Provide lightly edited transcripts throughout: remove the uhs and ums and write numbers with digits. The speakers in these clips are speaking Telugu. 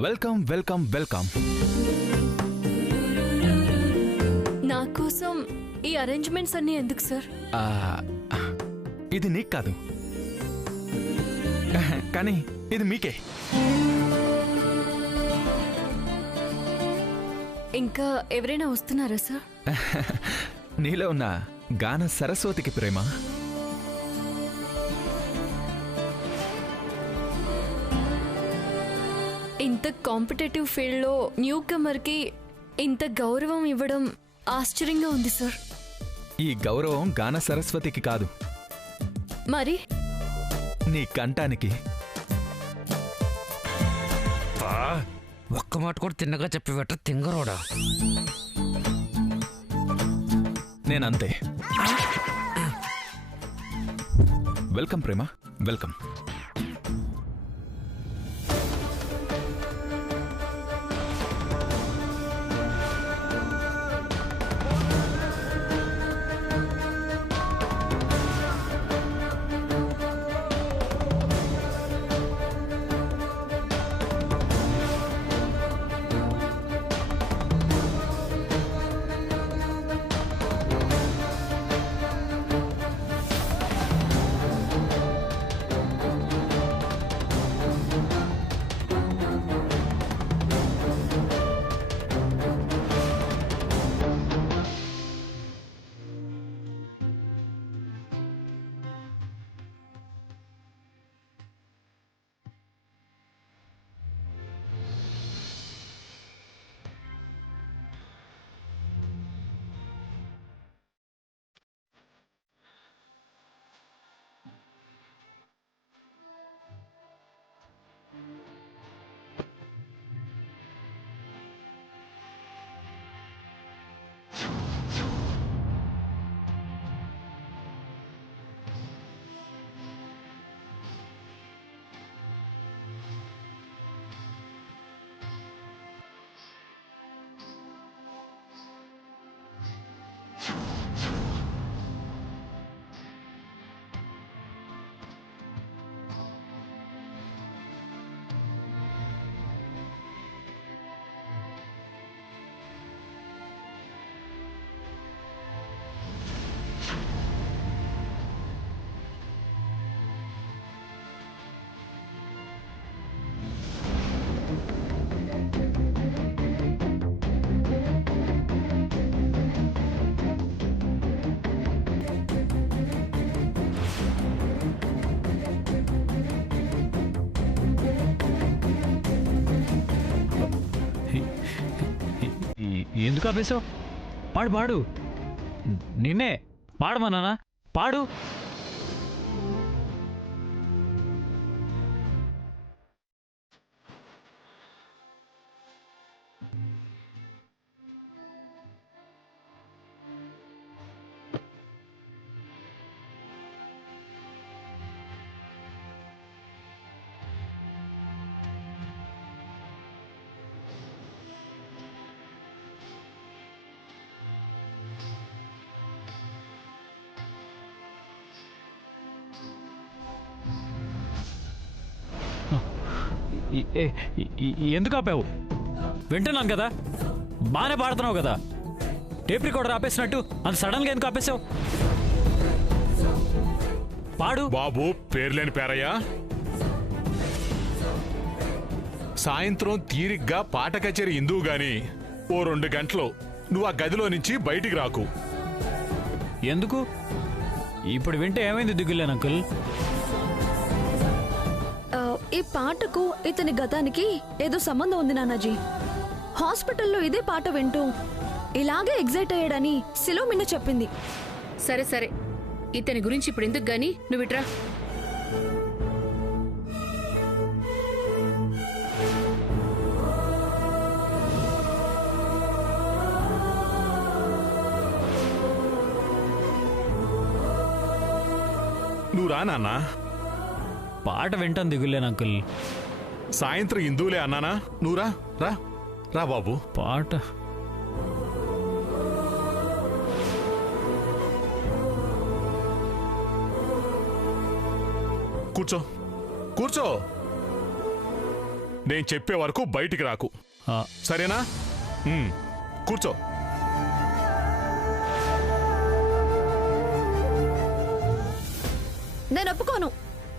Welcome welcome welcome. నా కోసం ఈ అరేంజ్మెంట్స్ అన్నీ ఎందుకు సార్? ఇది నీకు కాదు, కానీ ఇది మీకే. ఇంకా ఎవరైనా వస్తున్నారా సార్? నీలో ఉన్న గాన సరస్వతికి ప్రేమ. ఇంత కాంపిటేటివ్ ఫీల్డ్లో న్యూ కమర్కి ఇంత గౌరవం ఇవ్వడం ఆశ్చర్యంగా ఉంది సార్. ఈ గౌరవం గాన సరస్వతికి కాదు, మరి నీ కంఠానికి. ఒక్క మాట కూడా తిన్నగా చెప్పివట తింగరోడా. నేనంతే. వెల్కమ్ ప్రేమ, వెల్కమ్. ఎందుకు ఆపేసావు? పాడు పాడు, నిన్నే పాడమన్నానా? పాడు. ఎందుకు ఆపావు? వింటున్నాను కదా, బాగానే పాడుతున్నావు కదా. టేప్ రికార్డర్ ఆపేసినట్టు అంత సడన్గా ఎందుకు ఆపేసావు? పాడు. బాబు పేర్లేని పేరయ్యా, సాయంత్రం తీరిగ్గా పాట కచేరీ ఇందువు గాని ఓ 2 గంటలు నువ్వు ఆ గదిలో నుంచి బయటికి రాకు. ఎందుకు? ఇప్పుడు వింటే ఏమైంది దిగులేను అంకుల్? ఈ పాటకు ఇతని గతానికి ఏదో సంబంధం ఉంది నానాజీ. హాస్పిటల్లో ఇదే పాట వింటూ ఇలాగే ఎగ్జైట్ అయ్యాడని సిలోమిన్న చెప్పింది. సరే సరే, ఇతని గురించి ఇప్పుడు ఎందుకు గాని, నువ్వు ఇట్రా. నువ్వు రా నాన్నా. పాట వింటాను దిగులేను అంకుల్. సాయంత్రం ఇందువులే అన్నానా? నువ్వు రా రా రా బాబు. పాట కూర్చో కూర్చో. నేను చెప్పే వరకు బయటికి రాకు, ఆ, సరేనా? కూర్చో. నేను ఒప్పుకోను.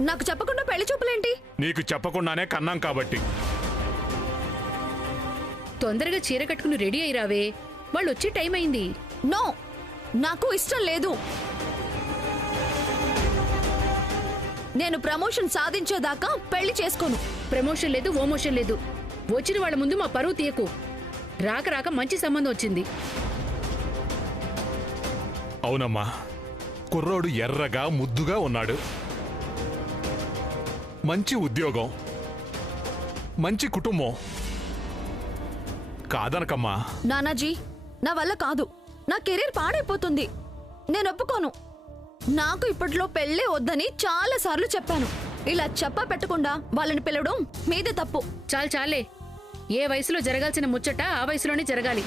నాకు చెప్పకుండా పెళ్లి చూపులేంటి? నీకు చెప్పకుండానే కన్నాం కాబట్టి. తొందరగా చీర కట్టుకుని రెడీ అయి రావే, వాళ్ళు వచ్చే టైం అయింది. నో, నాకు ఇష్టం లేదు. నేను ప్రమోషన్ సాధించేదాకా పెళ్లి చేసుకోను. ప్రమోషన్ లేదు, ఓమోషన్ లేదు. వచ్చిన వాళ్ళ ముందు మా పరువు తీయకు. రాక రాక మంచి సంబంధం వచ్చింది. అవునమ్మా, కుర్రోడు ఎర్రగా ముద్దుగా ఉన్నాడు. మంచి ఉద్యోగం, మంచి కుటుంబం. కాదనకమ్మా. నానాజీ, నా వల్ల కాదు. నా కెరీర్ పాడైపోతుంది. నేను ఒప్పుకోను. నాకు ఇప్పట్లో పెళ్ళే వద్దని చాలా సార్లు చెప్పాను. ఇలా చెప్పా పెట్టకుండా వాళ్ళని పిలవడం మీదే తప్పు. చాలే, ఏ వయసులో జరగాల్సిన ముచ్చట ఆ వయసులోనే జరగాలి.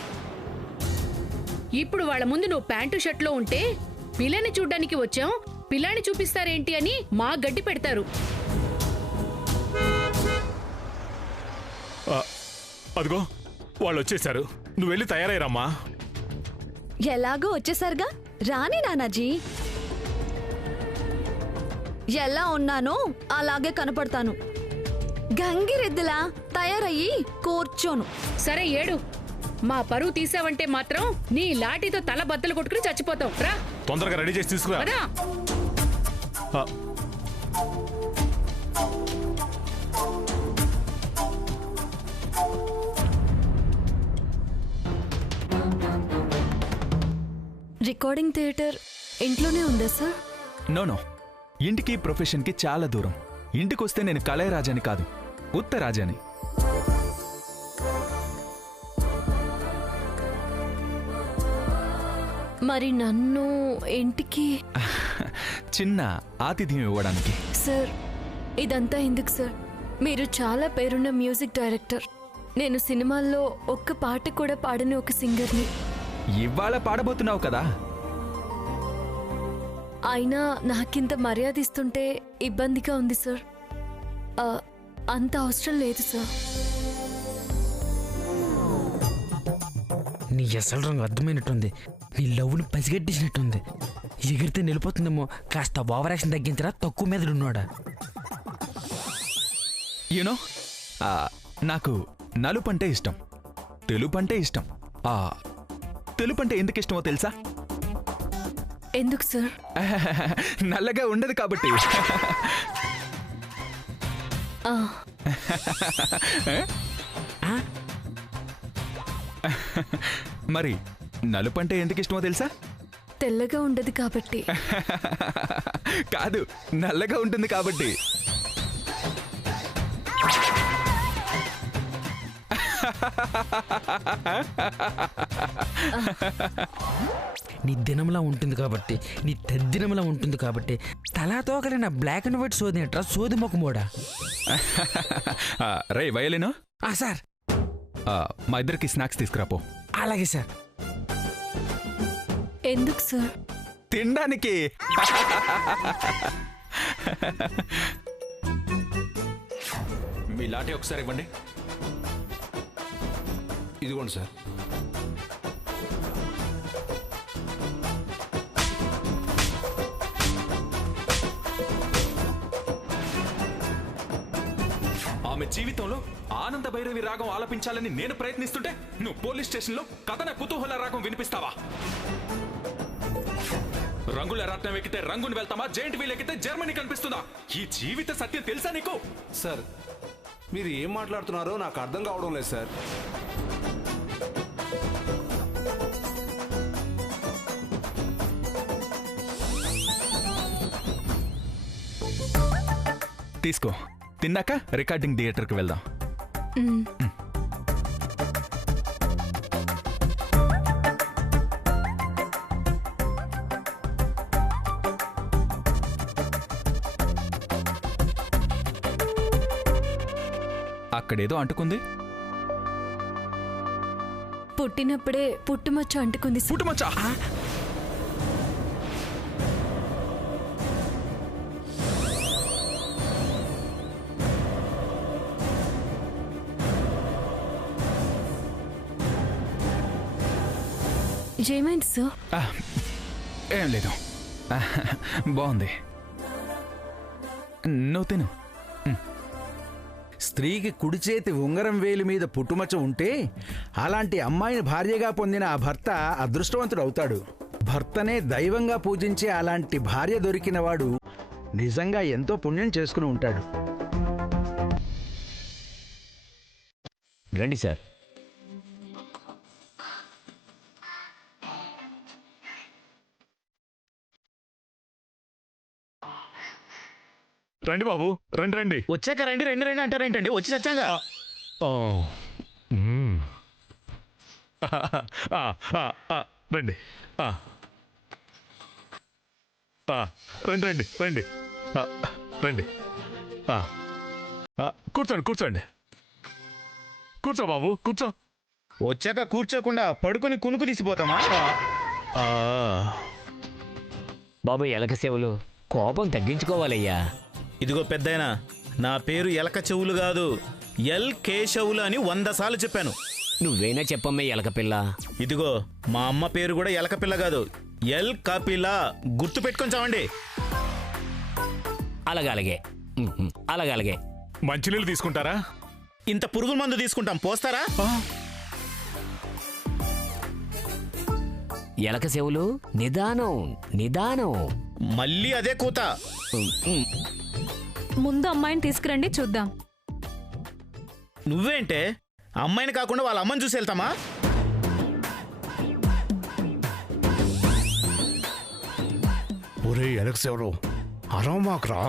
ఇప్పుడు వాళ్ళ ముందు నువ్వు ప్యాంటు షర్ట్లో ఉంటే పిల్లని చూడ్డానికి వచ్చాం, పిల్లాన్ని చూపిస్తారేంటి అని మా గడ్డి పెడతారు. అదిగో వాళ్ళు వచ్చేశారు. నువ్వు వెళ్ళి తయారయ్యరమ్మా. ఎలాగో వచ్చేసరిగా రాని నానాజీ. ఎలా ఉన్నానో అలాగే కనపడతాను. గంగిరెద్దులా తయారయ్యి కూర్చోను. సరే ఏడు, మా పరువు తీసావంటే మాత్రం నీ లాఠీతో తల బద్దలు కొట్టుకుని చచ్చిపోతాం. రా, తొందరగా రెడీ చేసి తీసుకురా. పదా. ఆ, రికార్డింగ్ థియేటర్ ఇంట్లోనే ఉందా సార్? నో, ఇంటికి ప్రొఫెషన్కి చాలా దూరం. ఇంటికొస్తే నేను కళయరాజాని కాదు, ఉత్తరాజాని. మరి నన్ను ఇంటికి చిన్న ఆతిథ్యం ఇవ్వడానికి. సార్, ఇదంతా ఎందుకు సార్? మీరు చాలా పేరున్న మ్యూజిక్ డైరెక్టర్. నేను సినిమాల్లో ఒక్క పాట కూడా పాడని ఒక సింగర్ని. ఇవాళ పాడబోతున్నావు కదా. అయినా నాకింత మర్యాద ఇస్తుంటే ఇబ్బందిగా ఉంది సార్. అంత అవసరం లేదు సార్. నీ అసలు రంగు అర్థమైనట్టుంది. నీ లవ్ని పసిగట్టించినట్టుంది. ఎగిరితే నిలిపోతుందేమో. కాస్త ఓవర్ యాక్షన్ తగ్గించరా, తక్కువ మీద ఉన్నాడా. యూనో, నాకు నలుపంటే ఇష్టం, తెలుపంటే ఇష్టం. తెలుపంటే ఎందుకు ఇష్టమో తెలుసా? ఎందుకు సార్? నల్లగా ఉండదు కాబట్టి. మరి నలుపంటే ఎందుకు ఇష్టమో తెలుసా? తెల్లగా ఉండదు కాబట్టి. కాదు, నల్లగా ఉంటుంది కాబట్టి. నీ దినంలా ఉంటుంది కాబట్టి, నీ తద్దినంలా ఉంటుంది కాబట్టి. తలాతో కలిగిన బ్లాక్ అండ్ వైట్ సోది అంటారా, సోది మొక్కమోడా. రే వయలిను, సార్. మా ఇద్దరికి స్నాక్స్ తీసుకురాపో. అలాగే సార్. ఎందుకు సార్? తినడానికి. మీ లాఠీ ఒకసారి ఇవ్వండి. ఇదిగోండి సార్. ఆమె జీవితంలో ఆనంద భైరవి రాగం ఆలపించాలని నేను ప్రయత్నిస్తుంటే నువ్వు పోలీస్ స్టేషన్లో కథన కుతూహల రాగం వినిపిస్తావా? రంగుల రత్నం ఎక్కితే రంగుని వెళ్తామా, జైంట్ వీల్ ఎక్కితే జర్మనీ కనిపిస్తుందా? ఈ జీవిత సత్యం తెలుసా నీకు? సార్, మీరు ఏం మాట్లాడుతున్నారో నాకు అర్థం కావడం లేదు సార్. తీసుకో, తిన్నాక రికార్డింగ్ థియేటర్కి వెళ్దాం. అక్కడేదో అంటుకుంది. పుట్టినప్పుడే పుట్టుమచ్చ అంటుకుంది సార్. పుట్టుమచ్చా? ఏమైంది సార్? ఏం లేదు, బాగుంది. నువ్వు తిను. స్త్రీకి కుడి చేతి ఉంగరం వేలి మీద పుట్టుమచ్చ ఉంటే అలాంటి అమ్మాయిని భార్యగా పొందిన ఆ భర్త అదృష్టవంతుడు అవుతాడు. భర్తనే దైవంగా పూజించే అలాంటి భార్య దొరికిన వాడు నిజంగా ఎంతో పుణ్యం చేసుకుని ఉంటాడు. రండి సార్. రండి బాబు, రండి రండి. వచ్చాక రండి రండి రండి అంటారేంటండి? వచ్చి చచ్చాగా. రండి. రండి రండి రండి రండి. కూర్చోండి కూర్చోండి. కూర్చో బాబు, కూర్చో. వచ్చాక కూర్చోకుండా పడుకొని కునుకు తీసిపోతామా? బాబు ఎలక సేవలు కోపం తగ్గించుకోవాలయ్యా. ఇదిగో పెద్దయినా, నా పేరు ఎలక చెవులు కాదు, ఎల్ కేశవులు అని 100 సార్లు చెప్పాను. నువ్వేనా చెప్పమ్మే ఎలక పిల్ల. ఇదిగో మా అమ్మ పేరు కూడా ఎలక పిల్ల కాదు, ఎల్ కపిల. గుర్తు పెట్టుకొని చావండి. అలాగే అలాగే. మంచినీళ్ళు తీసుకుంటారా? ఇంత పురుగుల మందు తీసుకుంటాం, పోస్తారా? ఎలక సేవలు నిదానం నిదానం. మళ్ళీ అదే కూత. ముందు అమ్మాయిని తీసుకురండి చూద్దాం. నువ్వేంటే అమ్మాయిని కాకుండా వాళ్ళ అమ్మని చూసి వెళ్తామా? ఒరే ఎలక్స్ ఎవరు అరవమాకరా.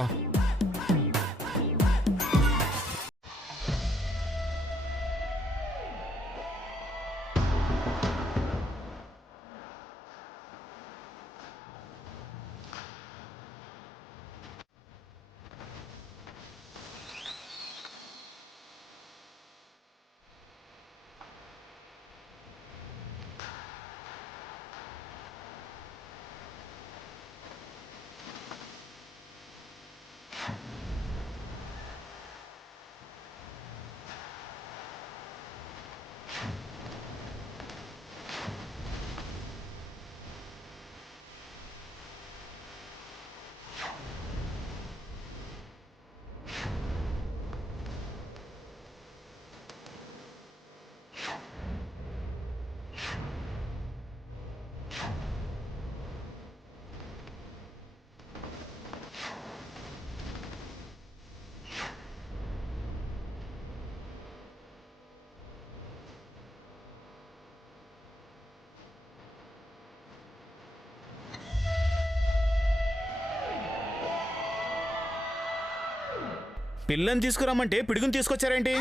పిల్లని తీసుకురమ్మంటే పిడుగుని తీసుకొచ్చారేంటి?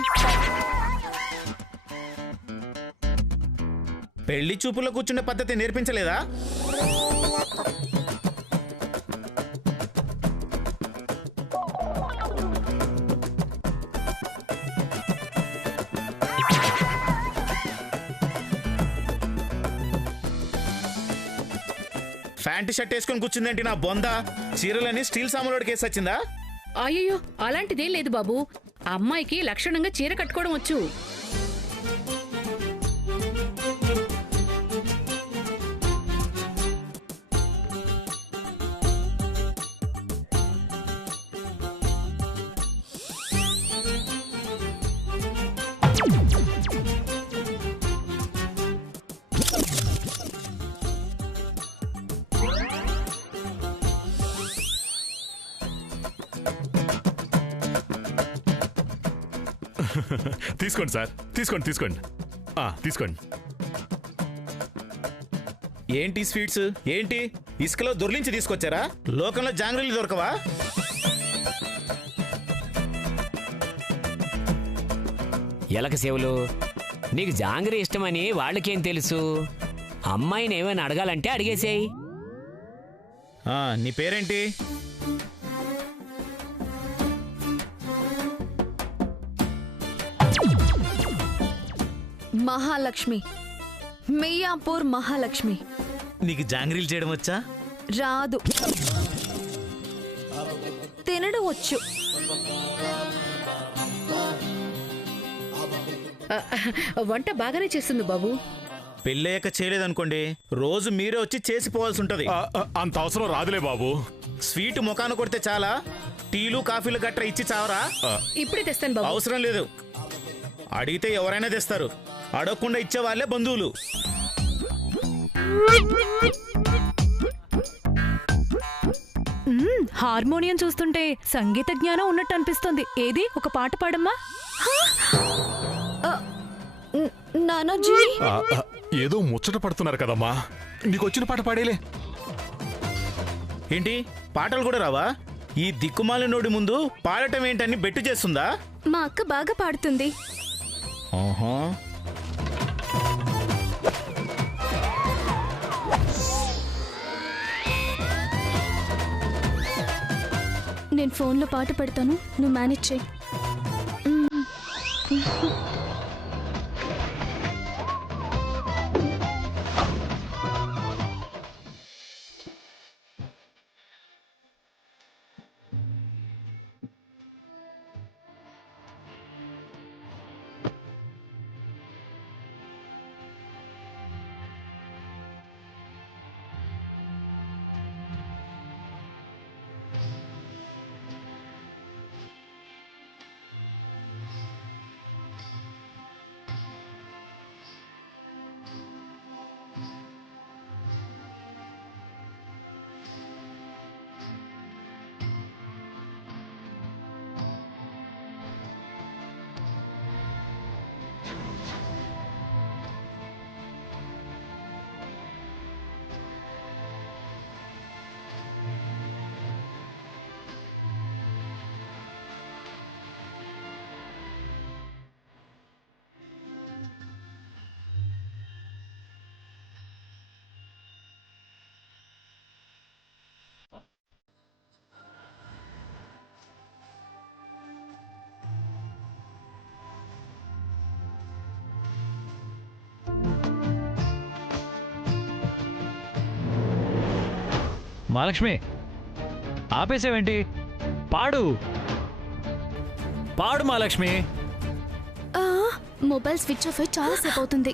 పెళ్లి చూపుల్లో కూర్చునే పద్ధతి నేర్పించలేదా? ప్యాంటు షర్ట్ వేసుకొని కూర్చుందేంటి నా బొంద? చీరలని స్టీల్ సామాన్లోకి వేసి వచ్చిందా? అయ్యో అలాంటిదేం లేదు బాబు. ఆ అమ్మాయికి లక్షణంగా చీర కట్టుకోవడం వచ్చు. తీసుకోండి సార్, తీసుకోండి తీసుకోండి. తీసుకోండి. ఏంటి స్వీట్స్? ఏంటి ఇసుకలో దొర్లించి తీసుకొచ్చారా? లోకంలో జాంగ్రీలు దొరకవా? ఎలక సేవలు నీకు జాంగ్రీ ఇష్టమని వాళ్ళకేం తెలుసు? అమ్మాయిని ఏమైనా అడగాలంటే అడిగేసేయ్. నీ పేరేంటి? మహాలక్ష్మి, మియాపూర్ మహాలక్ష్మి. నీకు జాంగ్రీలు చేయడం వచ్చా? రాదు, తినడం వచ్చు. వంట బాగానే చేస్తుంది బాబు. పెళ్ళయ్యాక చేయలేదనుకోండి రోజు మీరే వచ్చి చేసిపోవాల్సి ఉంటది. అంత అవసరం రాదులే బాబు. స్వీట్ ముఖాన కొడితే చాలా, టీలు కాఫీలు గట్రా ఇచ్చి చావరా? ఇప్పుడే తెస్తాను బాబు. అవసరం లేదు, అడిగితే ఎవరైనా తెస్తారు, అడగకుండా ఇచ్చే వాళ్ళే బంధువులు. హార్మోనియం చూస్తుంటే సంగీత జ్ఞానం ఉన్నట్టు అనిపిస్తుంది. ఏది ఒక పాట పాడమ్మా. నానాజీ, ఏదో ముచ్చట పడుతున్నారు కదమ్మా, నీకు వచ్చిన పాట పాడేలే. ఏంటి పాటలు కూడా రావా? ఈ దిక్కుమాలి నోడి ముందు పాడటం ఏంటని బెట్టు చేస్తుందా? మా అక్క బాగా పాడుతుంది. ఆహా, నేను ఫోన్లో పాట పెడతాను, నువ్వు మేనేజ్ చేయి. మహాలక్ష్మి, ఆపేసావేంటి? పాడు పాడు మహాలక్ష్మి. మొబైల్ స్విచ్ ఆఫ్ అయి చాలా సేపు అవుతుంది.